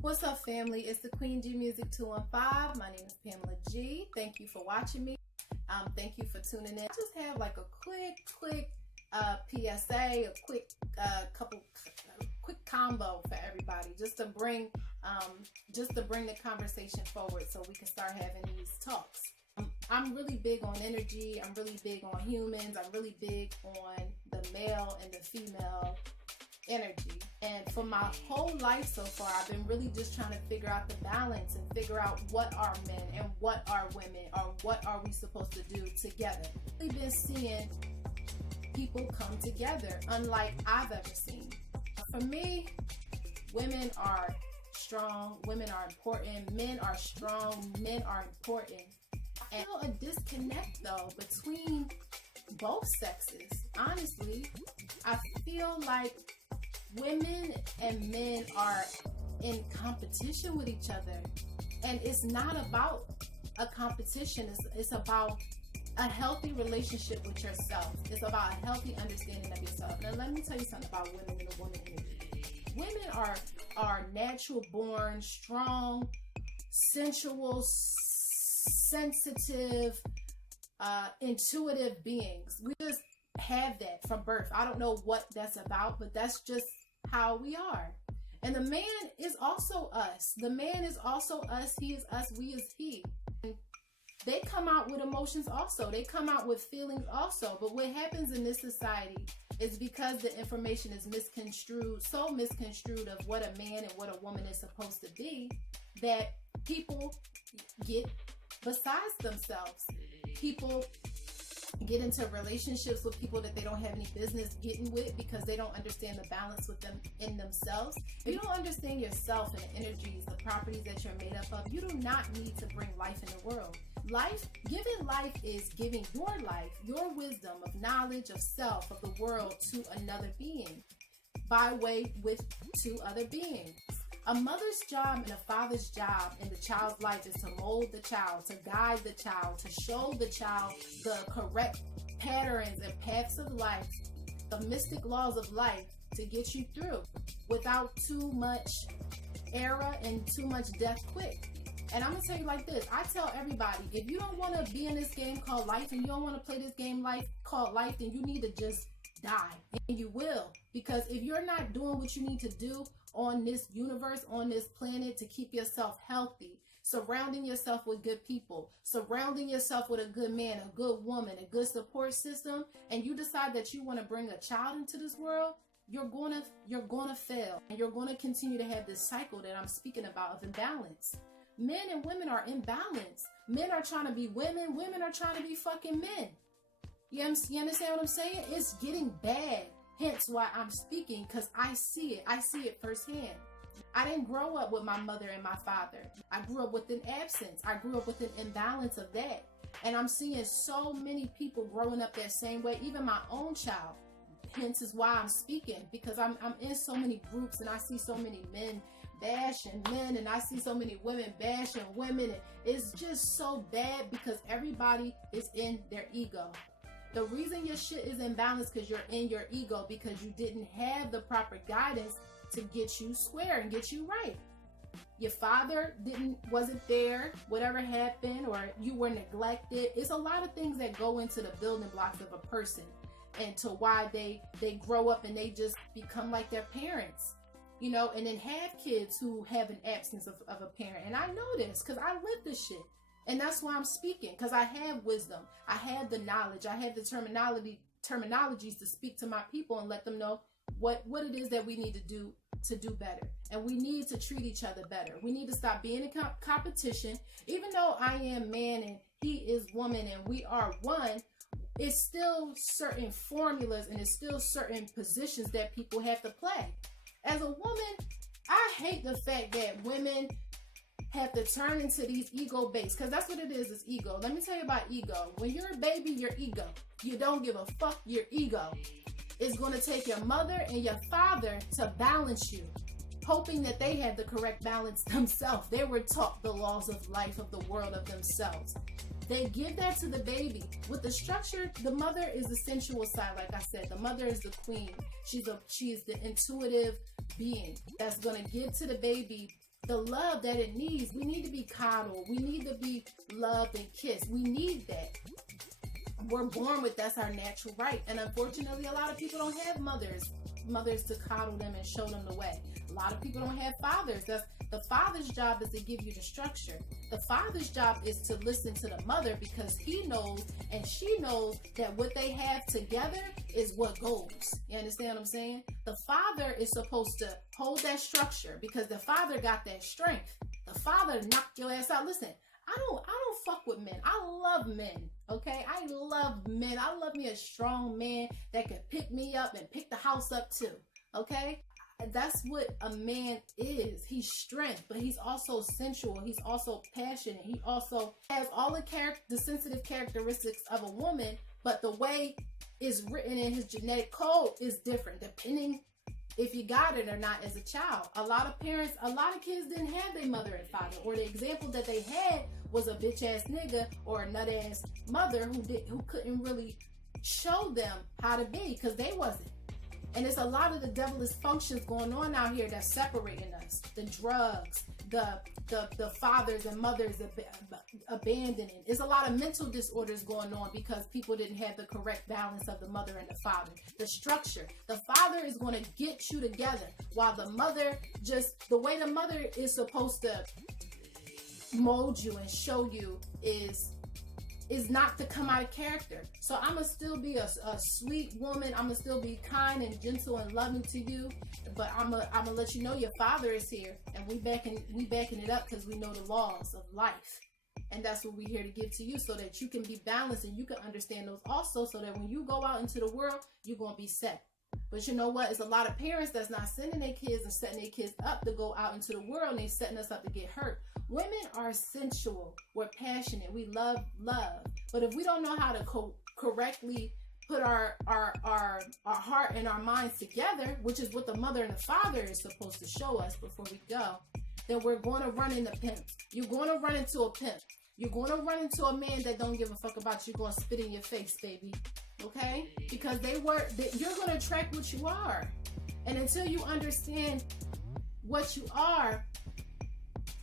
What's up, family? It's the Queen G Music 215. My name is Pamela G. Thank you for watching me. Thank you for tuning in. I just have like a quick PSA, a quick quick combo for everybody, just to bring the conversation forward so we can start having these talks. I'm really big on energy. I'm really big on humans. I'm really big on the male and the female energy. And for my whole life so far, I've been really just trying to figure out the balance and figure out what are men and what are women, or what are we supposed to do together. We've been seeing people come together unlike I've ever seen. For me, women are strong, women are important, men are strong, men are important. And I feel a disconnect though between both sexes. Honestly, I feel like women and men are in competition with each other, and it's not about a competition. It's about a healthy relationship with yourself. It's about a healthy understanding of yourself. Now let me tell you something about women and the woman energy. Women are natural born, strong, sensual, sensitive, intuitive beings. We just have that from birth. I don't know what that's about, but that's just how we are. And the man is also us. The man is also us. He is us. We is he. And they come out with emotions also. They come out with feelings also. But what happens in this society is because the information is misconstrued, so misconstrued of what a man and what a woman is supposed to be, that people get besides themselves. People get into relationships with people that they don't have any business getting with because they don't understand the balance with them in themselves. If you don't understand yourself and the energies, the properties that you're made up of, you do not need to bring life in the world. Giving life is giving your life, your wisdom of knowledge of self, of the world, to another being by way with two other beings. A mother's job and a father's job in the child's life is to mold the child, to guide the child, to show the child the correct patterns and paths of life, the mystic laws of life, to get you through without too much error and too much death quick. And I'm going to tell you like this. I tell everybody, if you don't want to be in this game called life and you don't want to play this game called life, then you need to just die. And you will. Because if you're not doing what you need to do on this universe, on this planet, to keep yourself healthy, surrounding yourself with good people, surrounding yourself with a good man, a good woman, a good support system, and you decide that you want to bring a child into this world, you're gonna fail. And you're going to continue to have this cycle that I'm speaking about of imbalance. Men and women are imbalanced. Men are trying to be women. Women are trying to be fucking men. You understand what I'm saying? It's getting bad. Hence why I'm speaking, because I see it. I see it firsthand. I didn't grow up with my mother and my father. I grew up with an absence. I grew up with an imbalance of that. And I'm seeing so many people growing up that same way, even my own child. Hence is why I'm speaking, because I'm in so many groups and I see so many men bashing men, and I see so many women bashing women, and it's just so bad because everybody is in their ego. The reason your shit is imbalanced because you're in your ego, because you didn't have the proper guidance to get you square and get you right. Your father wasn't there, whatever happened, or you were neglected. It's a lot of things that go into the building blocks of a person and to why they grow up and they just become like their parents. You know, and then have kids who have an absence of a parent. And I know this because I live this shit. And that's why I'm speaking, because I have wisdom. I have the knowledge. I have the terminologies to speak to my people and let them know what it is that we need to do better. And we need to treat each other better. We need to stop being in competition. Even though I am man and he is woman and we are one, it's still certain formulas and it's still certain positions that people have to play. As a woman, I hate the fact that women have to turn into these ego based, because that's what it is ego. Let me tell you about ego. When you're a baby, your ego. You don't give a fuck, your ego. It's going to take your mother and your father to balance you, hoping that they have the correct balance themselves. They were taught the laws of life, of the world, of themselves. They give that to the baby. With the structure, the mother is the sensual side, like I said. The mother is the queen. She is the intuitive being that's going to give to the baby the love that it needs. We need to be coddled. We need to be loved and kissed. We need that. We're born with, that's our natural right. And unfortunately, a lot of people don't have mothers to coddle them and show them the way. A lot of people don't have fathers. The father's job is to give you the structure. The father's job is to listen to the mother, because he knows and she knows that what they have together is what goes. You understand what I'm saying? The father is supposed to hold that structure, because the father got that strength. The father knocked your ass out. Listen, I don't fuck with men. I love men. Okay, I love men. I love me a strong man that can pick me up and pick the house up too. Okay, that's what a man is. He's strength, but he's also sensual. He's also passionate. He also has all the sensitive characteristics of a woman, but the way it's written in his genetic code is different depending if you got it or not as a child. A lot of kids didn't have their mother and father, or the example that they had was a bitch ass nigga or a nut ass mother who couldn't really show them how to be, because they wasn't. And it's a lot of the devilish functions going on out here that's separating us. The drugs, the fathers and mothers abandoning. There's a lot of mental disorders going on because people didn't have the correct balance of the mother and the father. The structure. The father is going to get you together, while the mother, just the way the mother is supposed to mold you and show you is not to come out of character. So I'm gonna still be a sweet woman. I'm gonna still be kind and gentle and loving to you, but I'm gonna let you know your father is here, and we backing it up, because we know the laws of life, and that's what we're here to give to you, so that you can be balanced and you can understand those also, so that when you go out into the world, you're gonna be set. But you know what? It's a lot of parents that's not sending their kids and setting their kids up to go out into the world, and they setting us up to get hurt. Women are sensual. We're passionate. We love love. But if we don't know how to correctly put our heart and our minds together, which is what the mother and the father is supposed to show us before we go, then we're going to run into pimps. You're going to run into a pimp. You're going to run into a man that don't give a fuck about you, going to spit in your face, baby. Okay? Because you're going to attract what you are. And until you understand what you are,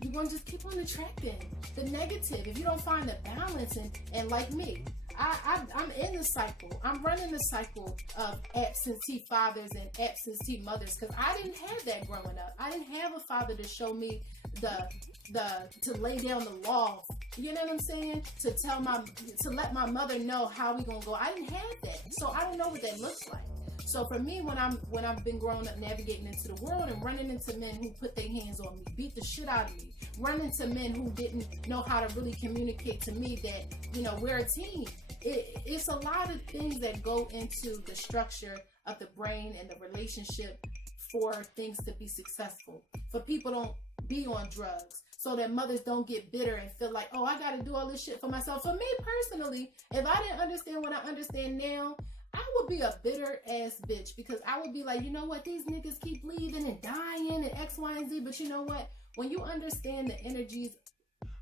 you're going to just keep on attracting the negative. If you don't find the balance, and like me, I'm in the cycle. I'm running the cycle of absentee fathers and absentee mothers, because I didn't have that growing up. I didn't have a father to show me to lay down the law. You know what I'm saying? To let my mother know how we gonna go. I didn't have that, so I don't know what that looks like. So for me, when I've been growing up, navigating into the world and running into men who put their hands on me, beat the shit out of me, running into men who didn't know how to really communicate to me that, you know, we're a team. It's a lot of things that go into the structure of the brain and the relationship for things to be successful. For people don't be on drugs, so that mothers don't get bitter and feel like, oh, I got to do all this shit for myself. For me personally, if I didn't understand what I understand now, I would be a bitter ass bitch, because I would be like, you know what, these niggas keep leaving and dying and X, Y, and Z. But you know what? When you understand the energies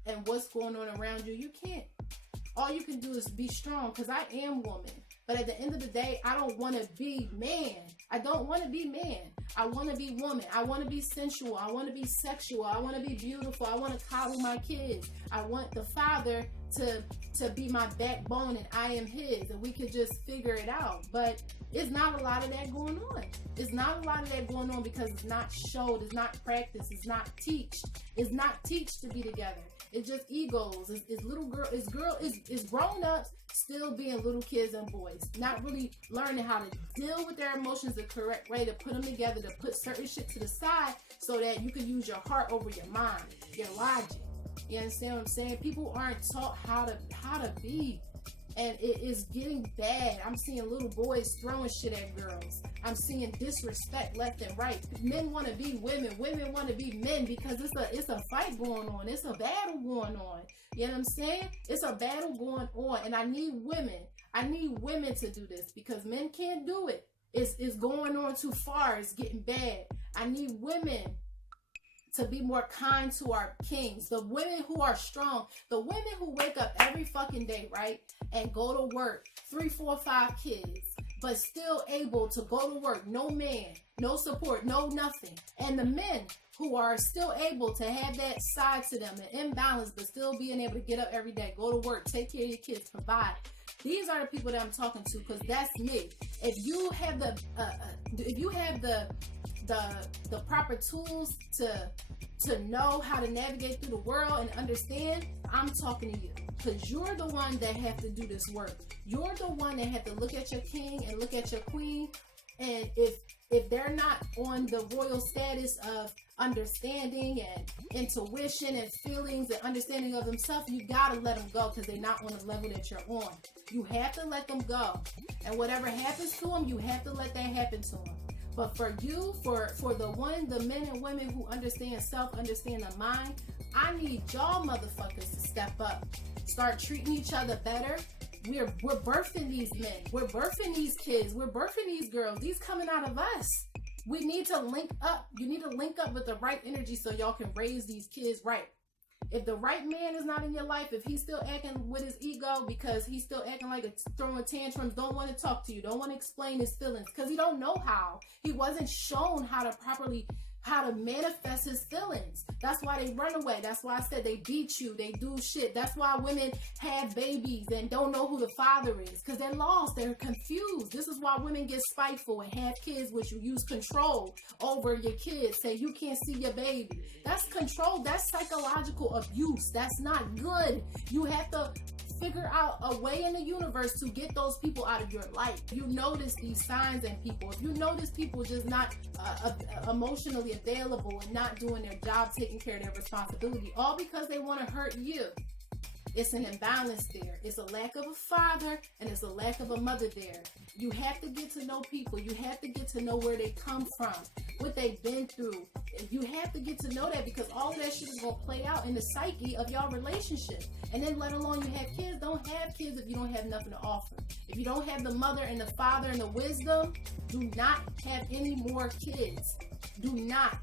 and what's going on around you, you can't. All you can do is be strong, because I am woman. But at the end of the day, I don't want to be man. I don't want to be man. I want to be woman. I want to be sensual. I want to be sexual. I want to be beautiful. I want to coddle my kids. I want the father to be my backbone, and I am his, and we could just figure it out. But it's not a lot of that going on. It's not a lot of that going on because it's not showed, it's not practiced, it's not teached. It's not teached to be together. It's just egos. It's little girl. It's grown ups still being little kids and boys, not really learning how to deal with their emotions the correct way, to put them together, to put certain shit to the side so that you can use your heart over your mind, your logic. You understand what I'm saying? People aren't taught how to be. And it is getting bad. I'm seeing little boys throwing shit at girls. I'm seeing disrespect left and right. Men want to be women. Women want to be men, because it's a fight going on. It's a battle going on. You know what I'm saying? It's a battle going on. And I need women. I need women to do this, because men can't do it. It's going on too far. It's getting bad. I need women to be more kind to our kings, the women who are strong, the women who wake up every fucking day, right, and go to work, 3, 4, 5 kids, but still able to go to work. No man, no support, no nothing. And the men who are still able to have that side to them, an imbalance, but still being able to get up every day, go to work, take care of your kids, provide. These are the people that I'm talking to, because that's me. If you have the the proper tools to know how to navigate through the world and understand, I'm talking to you, because you're the one that have to do this work. You're the one that have to look at your king and look at your queen, and if they're not on the royal status of understanding and intuition and feelings and understanding of themselves, you gotta let them go, because they're not on the level that you're on. You have to let them go, and whatever happens to them, you have to let that happen to them. But for you, for the men and women who understand self, understand the mind, I need y'all motherfuckers to step up, start treating each other better. We're birthing these men, we're birthing these kids, we're birthing these girls. These coming out of us. We need to link up. You need to link up with the right energy so y'all can raise these kids right. If the right man is not in your life, if he's still acting with his ego because he's still acting like throwing tantrums, don't want to talk to you, don't want to explain his feelings because he don't know how. He wasn't shown how to manifest his feelings. That's why they run away. That's why I said they beat you, they do shit. That's why women have babies and don't know who the father is, because they're lost, they're confused. This is why women get spiteful and have kids, which you use control over your kids. Say you can't see your baby. That's control. That's psychological abuse. That's not good. You have to figure out a way in the universe to get those people out of your life. You notice these signs in people. If you notice people just not emotionally available and not doing their job, taking care of their responsibility, all because they want to hurt you, it's an imbalance there. It's a lack of a father and it's a lack of a mother there. You have to get to know people. You have to get to know where they come from, what they've been through. You have to get to know that, because all of that shit is going to play out in the psyche of y'all relationship. And then let alone you have kids. Don't have kids if you don't have nothing to offer. If you don't have the mother and the father and the wisdom, do not have any more kids. Do not.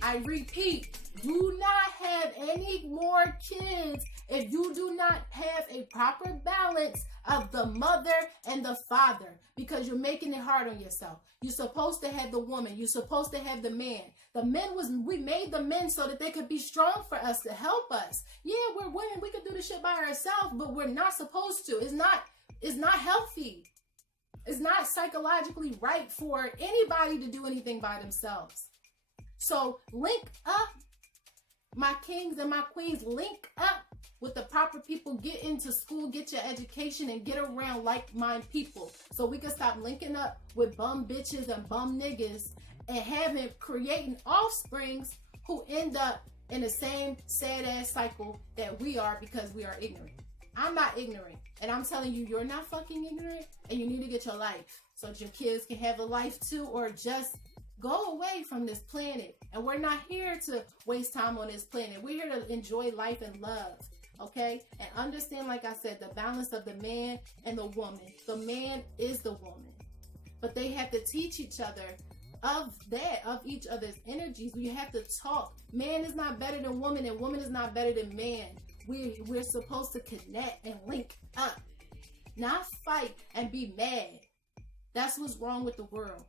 I repeat, do not have any more kids if you do not have a proper balance of the mother and the father, because you're making it hard on yourself. You're supposed to have the woman. You're supposed to have the man. We made the men so that they could be strong for us, to help us. Yeah, we're women. We could do this shit by ourselves, but we're not supposed to. It's not healthy. It's not psychologically right for anybody to do anything by themselves. So link up, my kings and my queens, link up with the proper people. Get into school, get your education, and get around like-minded people, so we can stop linking up with bum bitches and bum niggas and creating offsprings who end up in the same sad-ass cycle that we are, because we are ignorant. I'm not ignorant, and I'm telling you, you're not fucking ignorant, and you need to get your life so that your kids can have a life too, or just go away from this planet. And we're not here to waste time on this planet. We're here to enjoy life and love, okay? And understand, like I said, the balance of the man and the woman. The man is the woman, but they have to teach each other of each other's energies. We have to talk. Man is not better than woman, and woman is not better than man. We're supposed to connect and link up, not fight and be mad. That's what's wrong with the world.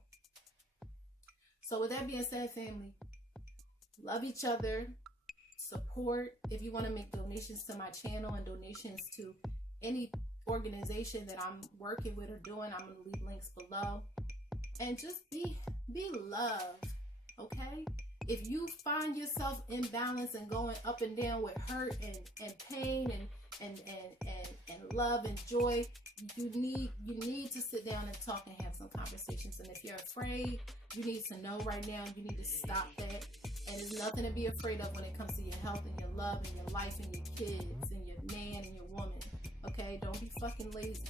So with that being said, family, love each other, support. If you want to make donations to my channel and donations to any organization that I'm working with or doing, I'm going to leave links below. And just be love, okay? If you find yourself imbalanced and going up and down with hurt and pain and love and joy, you need to sit down and talk and have some conversations. And if you're afraid, you need to know right now, you need to stop that. And there's nothing to be afraid of when it comes to your health and your love and your life and your kids and your man and your woman. Okay? Don't be fucking lazy.